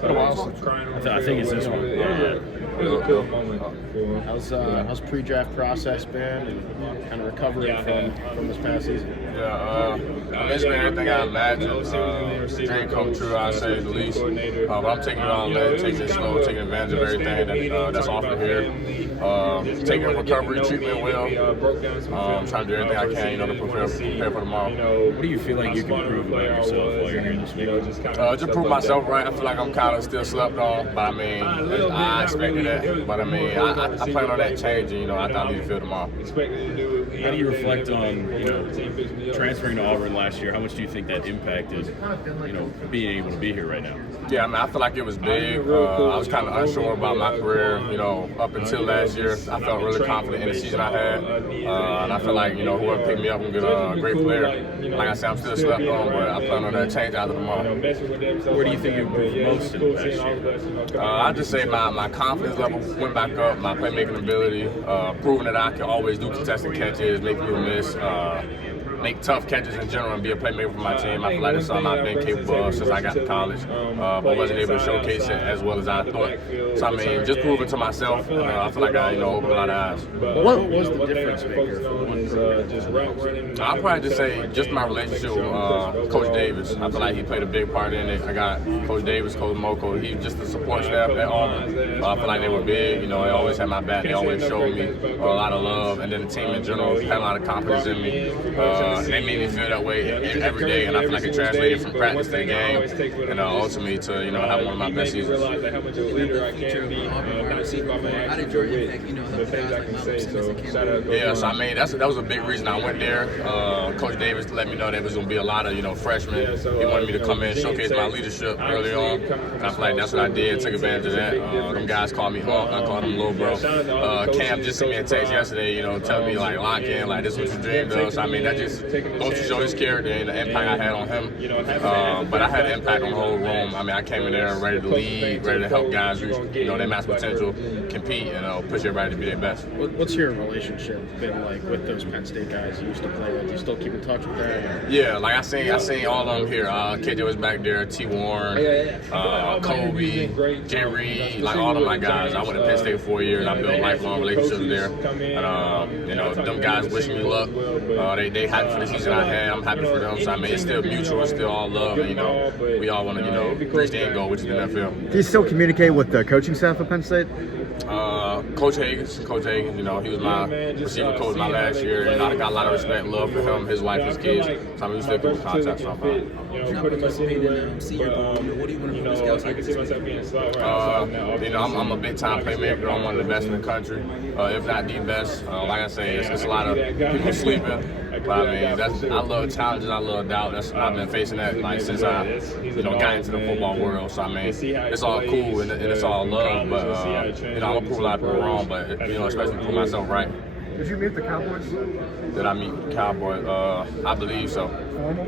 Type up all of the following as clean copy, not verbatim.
been a while since. I think it's this one. It was a cool moment for him. How's pre-draft process been and kind of recovering from this past season? Yeah, it's been everything I imagined. Dream come true, I say the least. But I'm taking it all in, taking it slow, taking advantage of everything that's offered here. Taking recovery treatment well. Trying to do everything I can, to prepare for tomorrow. What do you feel like you can prove about yourself while you're here this week? Just prove myself right. I feel like I'm kind of still slept on, but I mean, I expected that. But I mean, I plan on that changing. I thought I need to feel tomorrow. How do you reflect on, transferring to Auburn last year? How much do you think that impacted, being able to be here right now? Yeah, I mean, I feel like it was big. I was kind of unsure about my career, up until last year. I felt really confident in the season I had. And I feel like, whoever picked me up was a great player. Like I said, I'm still slept on, but I plan on that change after tomorrow. Where do you think you improved most in the past year? I'd just say my confidence level went back up, my playmaking ability, proving that I can always do contested catches, make people miss, make tough catches in general and be a playmaker for my team. I feel like that's something I've been capable of since I got to college, but wasn't able to showcase it as well as I thought. So, I mean, just proving to myself, I feel like I, opened a lot of eyes. What was the difference maker for one program? I'll probably just say just my relationship with Coach Davis. I feel like he played a big part in it. I got Coach Davis, Coach Moko. He just the support staff at Auburn. I feel like they were big. They always had my back. They always showed me a lot of love. And then the team in general had a lot of confidence in me. They made me feel that way every day, and I feel like it translated from practice to the game, and ultimately to have one of my best seasons. How did Jordan think, the guys like Malcolm? Yeah, so I mean that was a big reason I went there. Coach Davis let me know there was going to be a lot of freshmen. He wanted me to come in and showcase my leadership early on, and I feel like that's what I did. Took advantage of that. Them guys called me Hawk. I called him Little Bro. Cam just sent me a text yesterday, telling me lock in, this is what you dreamed of. So I mean that just goes to show his character and the impact I had on him. But I had an impact on the whole room. I mean, I came in there ready to lead, ready to help guys reach, their max potential, compete, and push everybody to be their best. What's your relationship been like with those Penn State guys you used to play with? Do you still keep in touch with them? Yeah, I seen all of them here. KJ was back there, T. Warren, Kobe, Jay Reed, all of my guys. I went to Penn State 4 years. I built lifelong relationships there. And, them guys wish me luck. They happy for the season I had. I'm happy for them. So I mean, it's still mutual. It's still all love. And, we all want to, reach the end goal, which is the NFL. Do you still communicate with the coaching staff at Penn State? Coach Higgins, he was my receiver coach my last year, and I got a lot of respect and love for him, his wife, his kids. So I'm still keeping contact somehow. What do you want to do this I'm a big-time playmaker. I'm one of the best in the country, if not the best. Like I say, it's a lot of people sleeping. But I mean, I love challenges. I love doubt. I've been facing that since I, got into the football world. So I mean, it's all cool and it's all love. But I'm gonna prove a lot of people wrong. But especially prove myself right. Did you meet the Cowboys? Did I meet Cowboys? I believe so. Formal?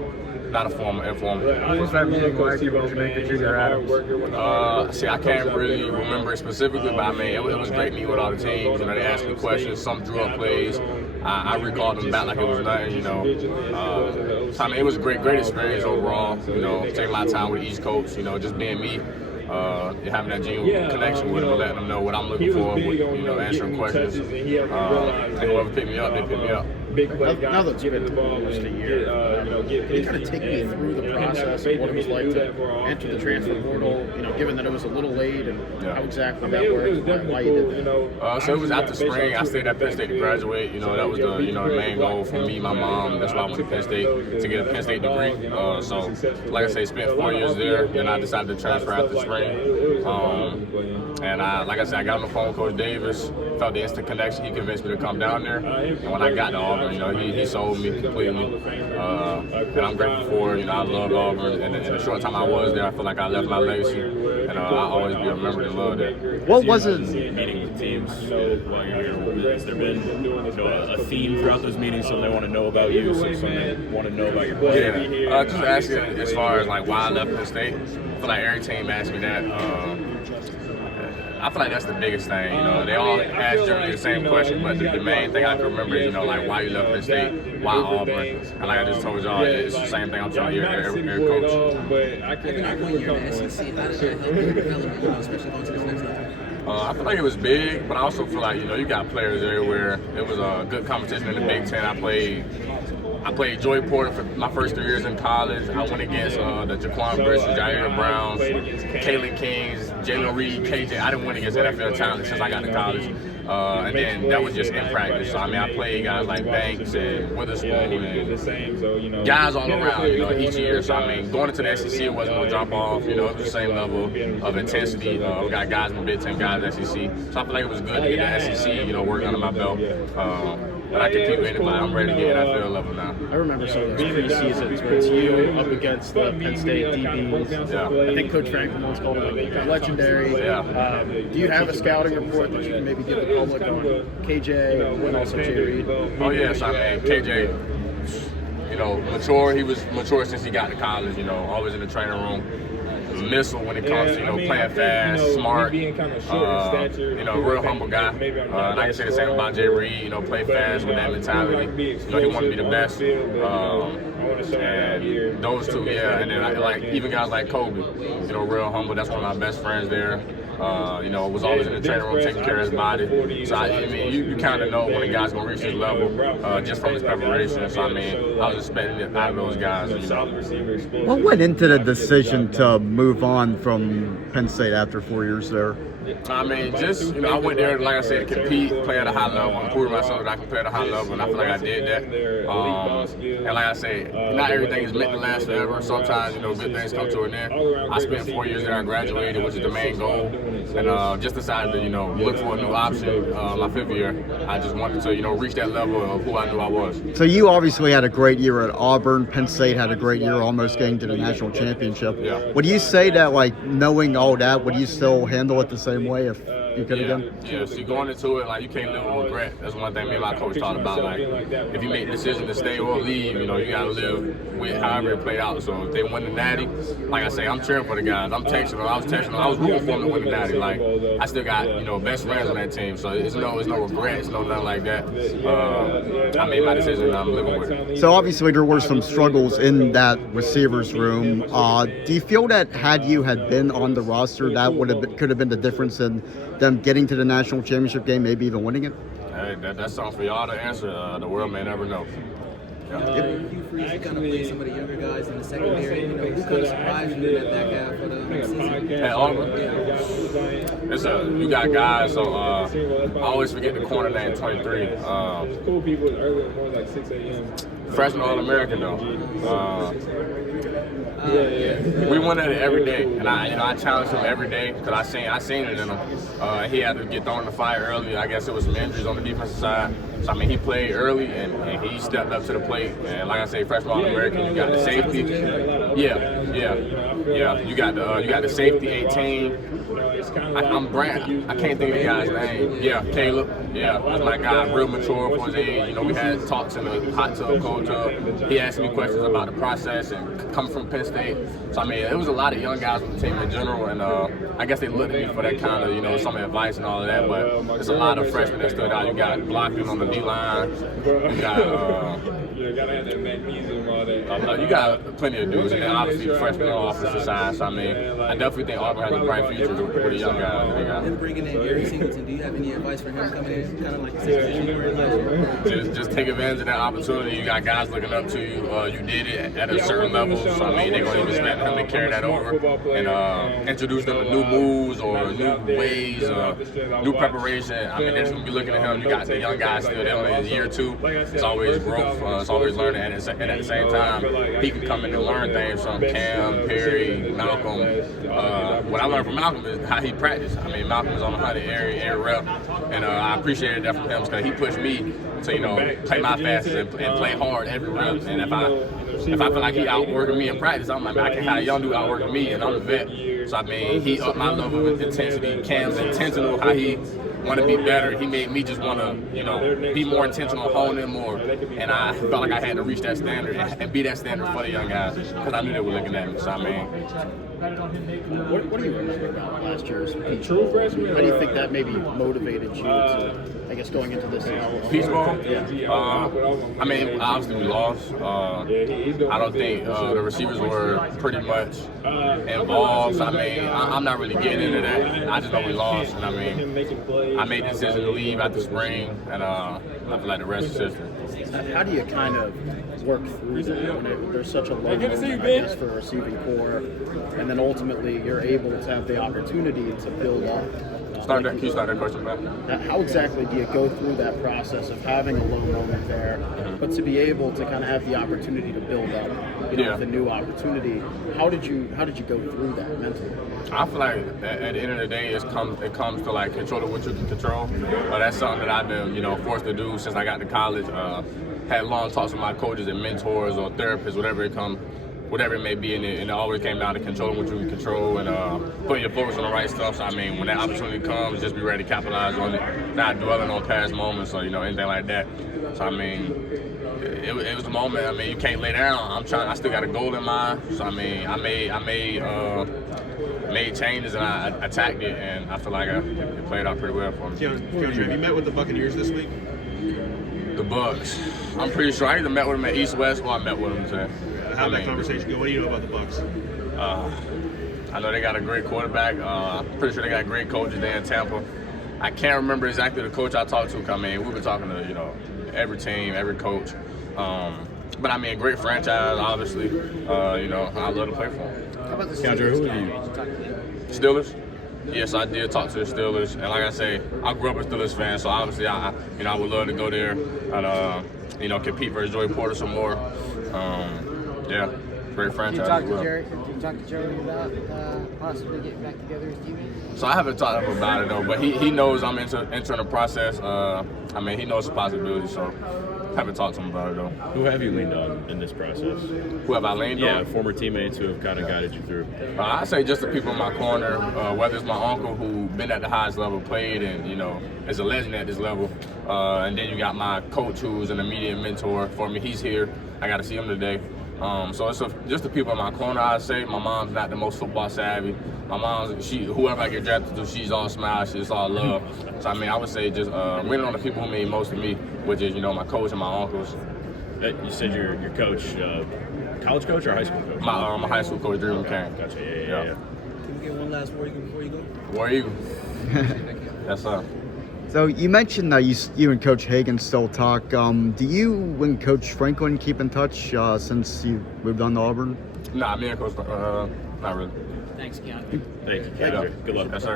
Not a formal, informal. What was that meeting like? What did you make of Junior Adams? See, I can't really remember it specifically, but I mean, it was great meeting with all the teams. They asked me questions. Some drew up plays. I recalled them back like it was nothing. So I mean, it was a great experience overall. Taking my time with each coach. Just being me. Having that genuine connection with them, letting them know what I'm looking for, answering questions. And whoever picked me up, they picked me up. Now that you've been almost a year, can you kind of take me through the process of what it was like to enter the transfer portal, given that it was a little late, and how exactly that worked, and why you did that? So it was after spring. I stayed at Penn State to graduate. That was the the main goal for me, my mom. That's why I went to Penn State, to get a Penn State degree. So like I say, spent 4 years there, then I decided to transfer after spring. And like I said, I got on the phone with Coach Davis, felt the instant connection. He convinced me to come down there. And when I got to Auburn, he sold me completely. And I'm grateful for it. I loved Auburn. And in the short time I was there, I feel like I left my legacy. And I'll always be remembered and loved it. What was it? Meeting with teams while you're here, has there been a theme throughout those meetings? Something they want to know about you, something they want to know about your play? Yeah, just asking as far as why I left Penn State. I feel like every team asks me that. I feel like that's the biggest thing. They all ask generally the same question, but the main thing I can remember is, why you left Penn State, why Auburn. And like I just told y'all, it's the same thing I'm trying to hear every coach. Having that 1 year in the SEC, how did that help your development, especially going to this next level? I feel like it was big, but I also feel like, you got players everywhere. It was a good competition in the Big Ten. I played Joey Porter for my first 3 years in college. I went against the Jaquan Brish, Jair Browns, Kalen Kings, Jalen Reed, KJ. I didn't win against NFL talent since I got to college. And then that was just in practice. So, I played guys like Banks and Witherspoon and guys all around, each year. So, going into the SEC, it wasn't no drop off. It was the same level of intensity. We got guys in the Big Ten, guys in the SEC. So, I feel like it was good to get the SEC, work under my belt. But I compete with anybody. I'm ready to get NFL level now. I remember some of those pre-seasons where it's you up against the Penn State DBs. Yeah. I think Coach Franklin once called it legendary. Yeah. Do you have a scouting report that you can maybe give the public on KJ and also Jay Reed? Oh, yes. KJ, mature. He was mature since he got to college, always in the training room. Missile when it comes to playing fast, smart, real humble guy. And I can say the same about Jay Reed. Play fast with that mentality. He wanted to be the best. And those two, yeah. And then even guys like Kobe, real humble. That's one of my best friends there. Was always in the training room taking care of his body. So, you kind of know when a guy's going to reach his level just from his preparation. So, I was expecting it out of those guys. What went into the decision to move on from Penn State after 4 years there? I went there, like I said, to compete, play at a high level, and prove myself that I can play at a high level, and I feel like I did that. And like I say, not everything is meant to last forever. Sometimes, good things come to an end. I spent 4 years there, I graduated, which is the main goal, and just decided to, look for a new option my 5th year. I just wanted to, reach that level of who I knew I was. So you obviously had a great year at Auburn. Penn State had a great year, almost getting to the national championship. Yeah. Would you say that, knowing all that, would you still handle it the same way if you could have done? Yeah, so going into it, you can't live with regret. That's one thing me and my coach talked about. If you make the decision to stay or leave, you got to live with however it played out. So if they win the Natty, like I say, I'm cheering for the guys. I'm texting them. I was rooting for them to win the Natty. I still got, best friends on that team. So it's no regret. It's no nothing like that. I made my decision and I'm living with it. So obviously there were some struggles in that receivers room. Do you feel that had you been on the roster, that could have been the difference in them getting to the national championship game, maybe even winning it? Hey, that's something for y'all to answer. The world may never know. You free to kind of play some of the younger guys in the secondary. Who kind of surprised you in that back half of the season? At Auburn? You got guys, so I always forget the corner name, 23. Freshman All-American, though. We went at it every day, and I challenged him every day because I seen it in him. He had to get thrown in the fire early. I guess it was some injuries on the defensive side. So he played early and he stepped up to the plate. And like I say, freshman All-American, you got the safety. Yeah. You got the safety 18. I'm Brand. I can't think of the guy's name. Yeah, Caleb. Yeah, that's my guy. Real mature for his age. We had talks in the hot tub, cold tub. He asked me questions about the process and coming from Penn State. So it was a lot of young guys on the team in general, and I guess they looked at me for that kind of some advice and all of that. But there's a lot of freshmen that stood out. You got blocking on the D-line. You got. You got plenty of dudes, and then obviously the freshman on the offensive side. So I definitely think Auburn has a bright future with the young guys. And bringing in Gary Singleton, do you have any advice for him coming in, kind of like the situation you were in last year? Just take advantage of that opportunity. You got guys looking up to you. You did it at a certain level, so they're going to expect him to carry that over and introduce them to new moves or new ways, new preparation. They're just going to be looking at him. You got the young guys still. They're only in year 2. It's always growth. It's always learning, and at the same time, he can come in and learn things from Cam, Perry, Malcolm. What I learned from Malcolm is how he practiced. Malcolm is on 100 every rep, and I appreciated that from him because he pushed me to play my fastest and play hard every rep. And if I feel like he outworking me in practice, I'm like, I can't have a young dude outworking me, and I'm a vet. So he upped my level of intensity. Cam's intentional, how he want to be better. He made me just want to, be more intentional, hone in more. And I felt like I had to reach that standard and be that standard for the young guys because I knew they were looking at me. So What do you remember about last year's Peach Bowl? How do you think that maybe motivated you to, I guess, going into this? Peach Bowl? Yeah. I mean, obviously we lost. I don't think the receivers were pretty much involved. So, I mean, I'm not really getting into that. I just know we lost. And I mean, I made the decision to leave after spring, and I feel like the rest is history. How do you kind of work through that when there's such a low moment, I guess, for a receiving core, and then ultimately you're able to have the opportunity to build up? Can you start that question back? How exactly do you go through that process of having a low moment there, but to be able to kind of have the opportunity to build up, with a new opportunity? How did you go through that mentally? I feel like at the end of the day, it comes to like controlling what you can control. That's something that I've been forced to do since I got to college. Had long talks with my coaches and mentors or therapists, whatever it may be, and it always came down to controlling what you can control and putting your focus on the right stuff. So I mean, when that opportunity comes, just be ready to capitalize on it, not dwelling on past moments or anything like that. So I mean, it was a moment. I mean, you can't lay down. I still got a goal in mind. So I mean, I made changes and I attacked it, and I feel like it played out pretty well for me. KeAndre, have you met with the Buccaneers this week? The Bucs. I'm pretty sure I either met with them at East West or I met with them today. How'd that conversation go? What do you know about the Bucs? I know they got a great quarterback. Pretty sure they got great coaches there in Tampa. I can't remember exactly the coach I talked to. I mean, we've been talking to every team, every coach. But I mean, great franchise, obviously. I love to play for them. How about the KeAndre, who are you? Steelers? Yes, I did talk to the Steelers, and like I say, I grew up a Steelers fan, so obviously I would love to go there and compete versus Joey Porter some more. Yeah, great franchise. Did you talk to Jerry about possibly getting back together as teammates? So I haven't talked to him about it though, but he knows I'm entering the process. I mean, he knows the possibility, so I haven't talked to him about it though. Who have you leaned on in this process? Who have I leaned on? Yeah, former teammates who have kind of guided you through. I say just the people in my corner, whether it's my uncle who been at the highest level, played, and is a legend at this level, and then you got my coach who's an immediate mentor for me. He's here. I got to see him today. So it's just the people in my corner. I say my mom's not the most football savvy. My mom's whoever I get drafted to, she's all smiles, she's all love. So I mean, I would say just leaning on the people who mean most to me, which is my coach and my uncles. You said your coach, college coach or high school coach? My high school coach, Drew McCain. Gotcha. Yeah. Can we get one last War Eagle before you go? War Eagle. That's up. So you mentioned that you and Coach Hagan still talk. Do you and Coach Franklin keep in touch KeAndre you moved on to Auburn? Nah, me and Coach, not really. Thanks, KeAndre. Thank you, KeAndre. Good luck. Yes, sir.